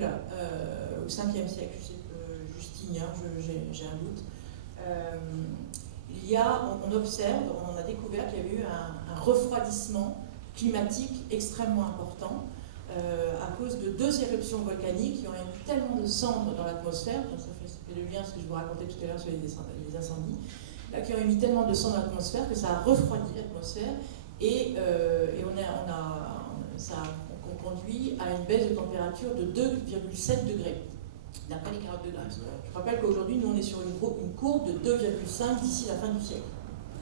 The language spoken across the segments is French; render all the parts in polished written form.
siècle, au 5e siècle, je sais, Justinien, j'ai un doute, on observe, on a découvert qu'il y avait eu un refroidissement climatique extrêmement important à cause de 2 éruptions volcaniques qui ont émis tellement de cendres dans l'atmosphère, donc ça fait le lien à ce que je vous racontais tout à l'heure sur les incendies, là, qui ont émis tellement de cendres dans l'atmosphère que ça a refroidi l'atmosphère et ça a conduit à une baisse de température de 2,7 degrés, d'après les carottes de glace. Je rappelle qu'aujourd'hui, nous, on est sur une courbe de 2,5 d'ici la fin du siècle.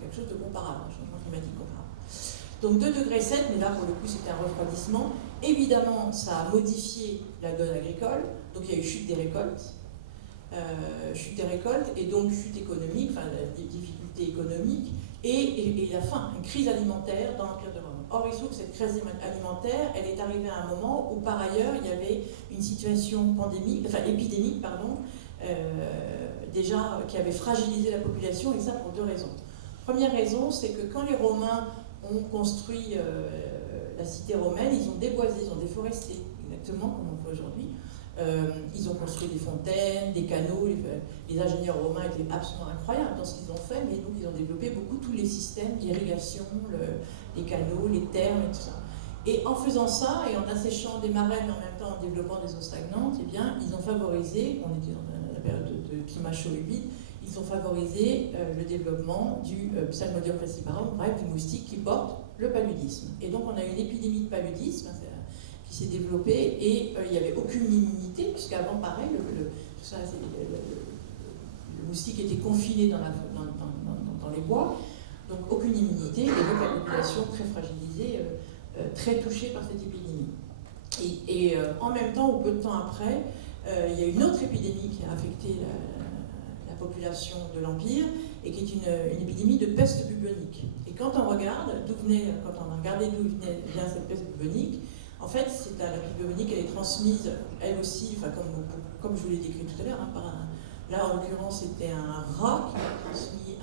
Quelque chose de comparable, un changement climatique comparable. Donc 2,7 degrés, mais là, pour le coup, c'était un refroidissement. Évidemment, ça a modifié la donne agricole, donc il y a eu chute des récoltes, et donc chute économique, enfin, des difficultés économiques, et la faim, une crise alimentaire dans l'Empire de Rome. Or, il se trouve que cette crise alimentaire, elle est arrivée à un moment où, par ailleurs, il y avait une situation épidémique, déjà, qui avait fragilisé la population, et ça pour 2 raisons. Première raison, c'est que quand les Romains ont construit la cité romaine, ils ont déboisé, ils ont déforesté, exactement comme on fait aujourd'hui. Ils ont construit des fontaines, des canaux, les ingénieurs romains étaient absolument incroyables dans ce qu'ils ont fait, mais donc ils ont développé beaucoup tous les systèmes d'irrigation, les canaux, les thermes et tout ça. Et en faisant ça, et en asséchant des marais, mais en même temps en développant des eaux stagnantes, eh bien, ils ont favorisé, on était dans la période de climat chaud et humide, ils ont favorisé le développement du Psalmodium falciparum, bref, du moustique qui porte le paludisme. Et donc on a eu une épidémie de paludisme qui s'est développée et il n'y avait aucune immunité, puisqu'avant, pareil, le moustique était confiné dans les bois, donc aucune immunité, et donc la population très fragilisée, très touchée par cette épidémie. Et en même temps, ou peu de temps après, il y a une autre épidémie qui a affecté la population de l'Empire, et qui est une épidémie de peste bubonique. Et quand on regarde quand on a regardé d'où vient cette peste bubonique, en fait, la peste bubonique, elle est transmise, elle aussi, enfin, comme je vous l'ai décrit tout à l'heure, là en l'occurrence c'était un rat qui l'a transmis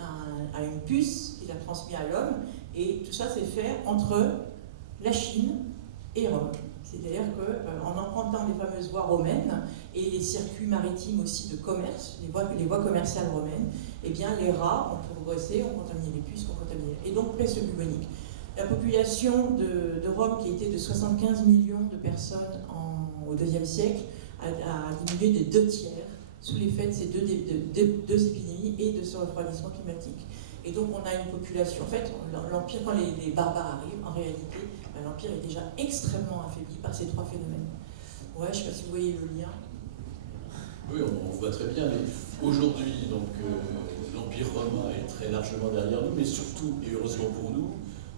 à une puce, qui l'a transmis à l'homme, et tout ça s'est fait entre la Chine et Rome. C'est-à-dire qu'en empruntant les fameuses voies romaines et les circuits maritimes aussi de commerce, les voies commerciales romaines, eh bien les rats ont progressé, ont contaminé les puces, ont contaminé. Et donc peste bubonique. La population de Rome, qui était de 75 millions de personnes au IIe siècle, a diminué de 2 tiers sous l'effet de ces deux épidémies et de ce refroidissement climatique. Et donc on a une population, en fait, l'Empire, quand les barbares arrivent, en réalité, l'Empire est déjà extrêmement affaibli par ces 3 phénomènes. Ouais, je ne sais pas si vous voyez le lien. Oui, on voit très bien, mais aujourd'hui, donc, l'Empire romain est très largement derrière nous, mais surtout, et heureusement pour nous,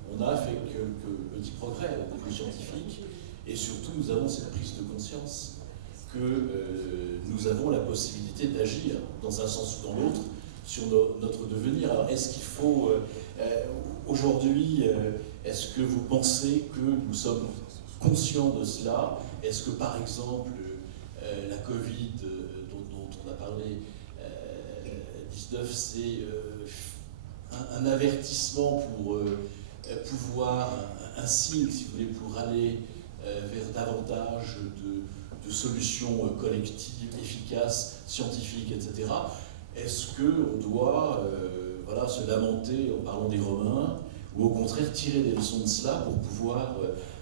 on a fait quelques petits progrès au niveau scientifique, et surtout, nous avons cette prise de conscience que nous avons la possibilité d'agir dans un sens ou dans l'autre sur notre devenir. Alors, est-ce qu'il faut, aujourd'hui, est-ce que vous pensez que nous sommes conscients de cela? Est-ce que, par exemple, la Covid dont on a parlé, 19, c'est un avertissement pour pouvoir, un signe, si vous voulez, pour aller vers davantage de solutions collectives, efficaces, scientifiques, etc. Est-ce qu'on doit se lamenter en parlant des Romains, ou au contraire tirer des leçons de cela pour pouvoir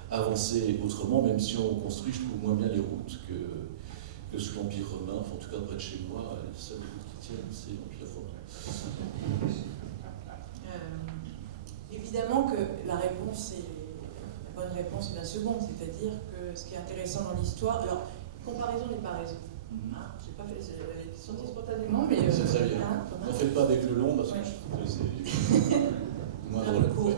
avancer autrement, même si on construit, je trouve, moins bien les routes que sous l'Empire romain. Enfin, en tout cas, près de chez moi, les seules routes qui tiennent, c'est l'Empire romain. Évidemment que la bonne réponse est la seconde, c'est-à-dire que ce qui est intéressant dans l'histoire, alors, comparaison n'est pas raison. Je n'ai pas fait la question spontanément, mais... C'est très bien. Ne faites pas avec le long, parce que je trouve que c'est moins drôle. Court,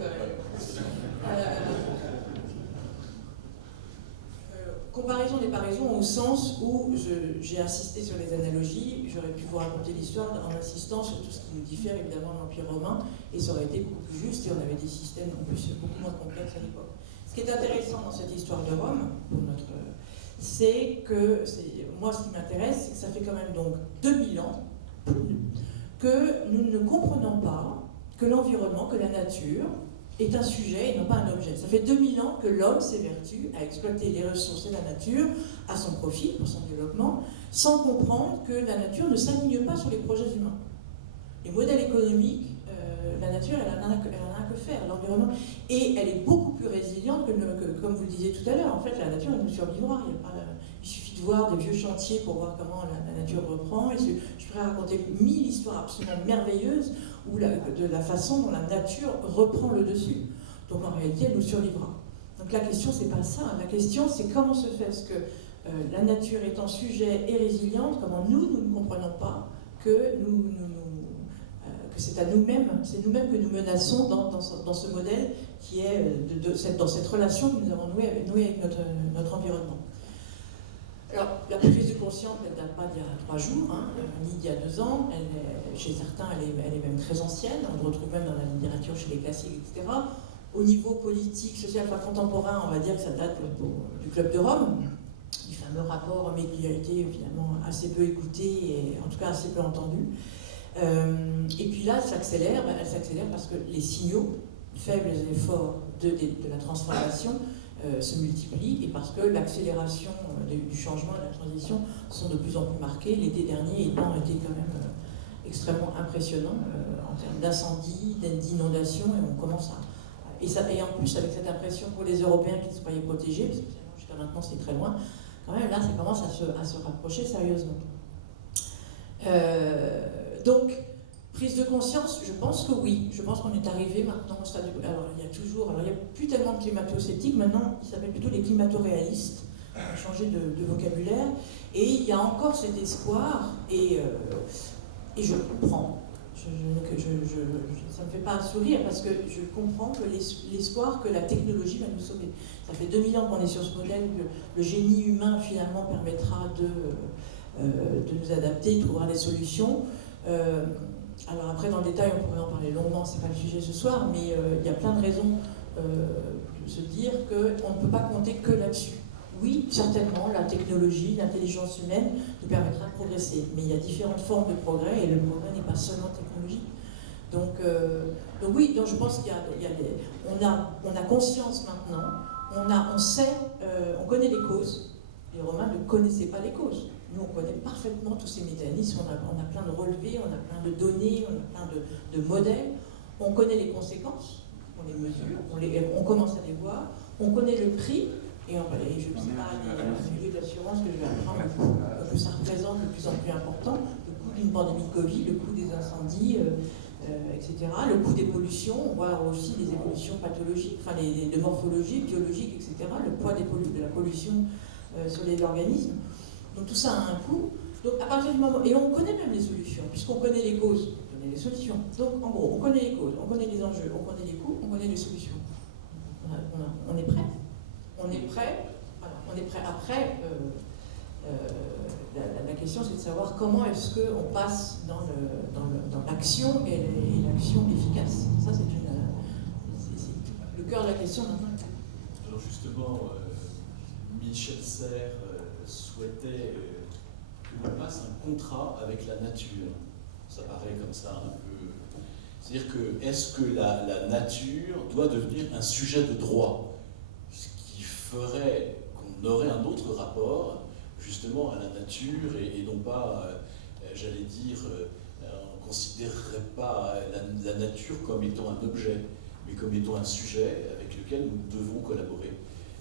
comparaison n'est pas raison au sens où j'ai insisté sur les analogies, j'aurais pu vous raconter l'histoire en insistant sur tout ce qui nous diffère évidemment de l'Empire romain, et ça aurait été beaucoup plus juste, et on avait des systèmes en plus beaucoup moins complexes à l'époque. Ce qui est intéressant dans cette histoire de Rome, c'est que, moi ce qui m'intéresse, c'est que ça fait quand même donc 2000 ans que nous ne comprenons pas que l'environnement, que la nature est un sujet et non pas un objet. Ça fait 2000 ans que l'homme s'évertue à exploiter les ressources et la nature à son profit, pour son développement, sans comprendre que la nature ne s'aligne pas sur les projets humains. Les modèles économiques, la nature, elle en a que faire, l'environnement, et elle est beaucoup plus résiliente que, comme vous le disiez tout à l'heure, en fait, la nature, elle nous survivra. Il suffit de voir des vieux chantiers pour voir comment la nature reprend, et je pourrais raconter 1000 histoires absolument merveilleuses où de la façon dont la nature reprend le dessus. Donc en réalité, elle nous survivra. Donc la question, c'est pas ça. La question, c'est comment se fait-ce que la nature étant sujet et résiliente, comment nous ne comprenons pas que que c'est à nous-mêmes, c'est nous-mêmes que nous menaçons dans ce modèle qui est dans cette relation que nous avons nouée avec notre environnement. Alors, la prise de conscience, elle ne date pas d'il y a 3 jours, ni d'il y a 2 ans. Chez certains, elle est même très ancienne. On le retrouve même dans la littérature, chez les classiques, etc. Au niveau politique, social, contemporain, on va dire que ça date du Club de Rome, du fameux rapport, mais qui a été finalement assez peu écouté et en tout cas assez peu entendu. Et puis là, elle s'accélère parce que les signaux, faibles et forts de la transformation, se multiplient et parce que l'accélération du changement et de la transition sont de plus en plus marquées. L'été dernier étant été quand même extrêmement impressionnant en termes d'incendies, d'inondations, et on commence et en plus avec cette impression pour les Européens qui se croyaient protégés, parce que jusqu'à maintenant c'est très loin, quand même là ça commence à se rapprocher sérieusement. Donc, prise de conscience, je pense que oui. Je pense qu'on est arrivé maintenant au stade du... Alors, il n'y a plus tellement de climato-sceptiques, maintenant, ils s'appellent plutôt les climato-réalistes. On a changé de vocabulaire. Et il y a encore cet espoir, et je comprends. Ça ne me fait pas sourire, parce que je comprends que l'espoir que la technologie va nous sauver. Ça fait 2000 ans qu'on est sur ce modèle, que le génie humain, finalement, permettra de nous adapter, de trouver des solutions. Alors après, dans le détail, on pourrait en parler longuement, c'est pas le sujet ce soir, mais il y a plein de raisons de se dire qu'on ne peut pas compter que là-dessus. Oui, certainement, la technologie, l'intelligence humaine nous permettra de progresser, mais il y a différentes formes de progrès, et le progrès n'est pas seulement technologique. Donc oui, donc je pense on a conscience maintenant, on sait, on connaît les causes. Les Romains ne connaissaient pas les causes. Nous, on connaît parfaitement tous ces mécanismes, on a plein de relevés, on a plein de données, on a plein de modèles. On connaît les conséquences, on les mesure, on commence à les voir, on connaît le prix, et je ne sais pas, le milieu de l'assurance que je vais apprendre, que ça représente de plus en plus important, le coût d'une pandémie de Covid, le coût des incendies, etc., le coût des pollutions, on voit aussi des évolutions pathologiques, enfin de morphologie, biologique, etc., le poids de la pollution sur les organismes. Donc tout ça a un coût. Donc à partir du moment... Et on connaît même les solutions, puisqu'on connaît les causes, on connaît les solutions. Donc en gros, on connaît les causes, on connaît les enjeux, on connaît les coûts, on connaît les solutions. On est prêt. On est prêt. Alors, on est prêt. Après, la question c'est de savoir comment est-ce qu'on passe dans l'action et l'action efficace. Ça c'est le cœur de la question maintenant. Alors justement, Michel Serres souhaitait que l'on passe un contrat avec la nature. Ça paraît comme ça un peu... C'est-à-dire que, est-ce que la nature doit devenir un sujet de droit? Ce qui ferait qu'on aurait un autre rapport, justement, à la nature, et non pas, j'allais dire, on ne considérerait pas la nature comme étant un objet, mais comme étant un sujet avec lequel nous devons collaborer,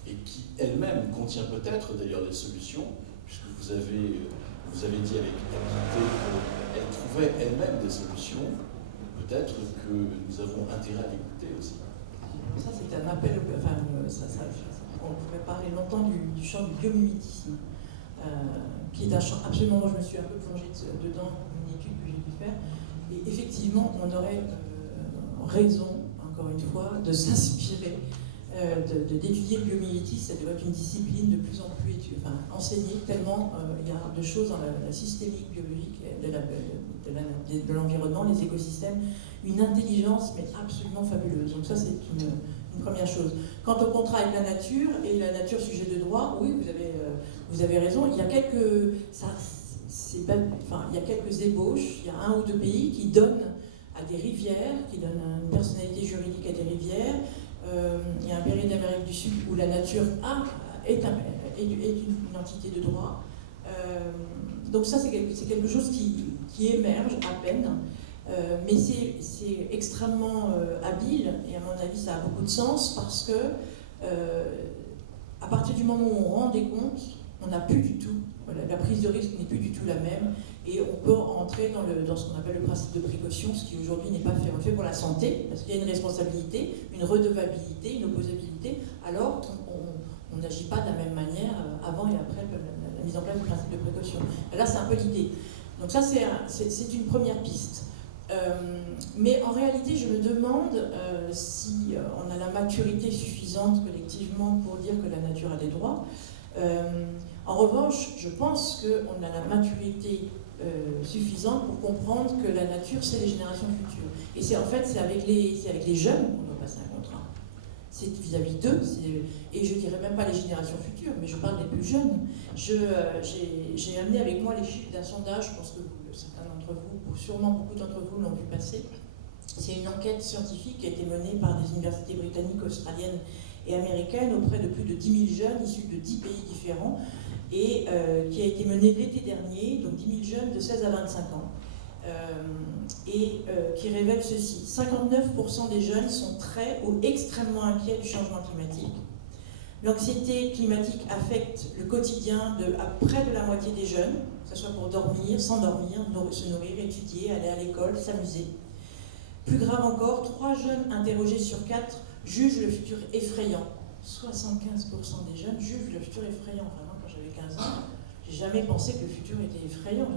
et qui elle-même contient peut-être d'ailleurs des solutions, puisque vous avez dit avec habileté qu'elle trouvait elle-même des solutions. Peut-être que nous avons intérêt à l'écouter aussi. Ça, c'est un appel, enfin, on pourrait parler longtemps du champ du biomimétisme, qui est un champ absolument, moi je me suis un peu plongée dedans, une étude que j'ai pu faire, et effectivement, on aurait raison, encore une fois, de s'inspirer, d'étudier le biomimétisme. Ça doit être une discipline de plus en plus enseignée, tellement il y a de choses dans la systémique biologique de l'environnement, les écosystèmes, une intelligence mais absolument fabuleuse. Donc ça c'est une première chose. Quant au contrat avec la nature, et la nature sujet de droit, oui, vous avez raison, il y a quelques ébauches, il y a un ou deux pays qui donnent à des rivières, qui donne une personnalité juridique à des rivières. Il y a un pays d'Amérique du Sud où la nature est une entité de droit. Donc ça, c'est quelque chose qui émerge à peine, mais c'est extrêmement habile, et à mon avis, ça a beaucoup de sens, parce que à partir du moment où on rend des comptes, on n'a plus du tout, voilà, la prise de risque n'est plus du tout la même, et on peut entrer dans ce qu'on appelle le principe de précaution, ce qui aujourd'hui n'est pas fait. On le fait pour la santé, parce qu'il y a une responsabilité, une redevabilité, une opposabilité, alors on n'agit pas de la même manière avant et après la mise en place du principe de précaution. Là, c'est un peu l'idée. Donc ça, c'est une première piste. Mais en réalité, je me demande si on a la maturité suffisante collectivement pour dire que la nature a des droits. En revanche, je pense qu'on a la maturité suffisante pour comprendre que la nature, c'est les générations futures. Et c'est avec les jeunes qu'on doit passer un contrat. C'est vis-à-vis d'eux, et je dirais même pas les générations futures, mais je parle des plus jeunes. J'ai amené avec moi les chiffres d'un sondage, je pense que certains d'entre vous, ou sûrement beaucoup d'entre vous l'ont vu passer. C'est une enquête scientifique qui a été menée par des universités britanniques, australiennes et américaines auprès de plus de 10 000 jeunes issus de 10 pays différents, et qui a été menée l'été dernier, donc 10 000 jeunes de 16 à 25 ans. Qui révèle ceci. 59% des jeunes sont très ou extrêmement inquiets du changement climatique. L'anxiété climatique affecte le quotidien à près de la moitié des jeunes, que ce soit pour dormir, s'endormir, se nourrir, étudier, aller à l'école, s'amuser. Plus grave encore, 3 jeunes interrogés sur 4 jugent le futur effrayant. 75% des jeunes jugent le futur effrayant. Vraiment, quand j'avais 15 ans, j'ai jamais pensé que le futur était effrayant.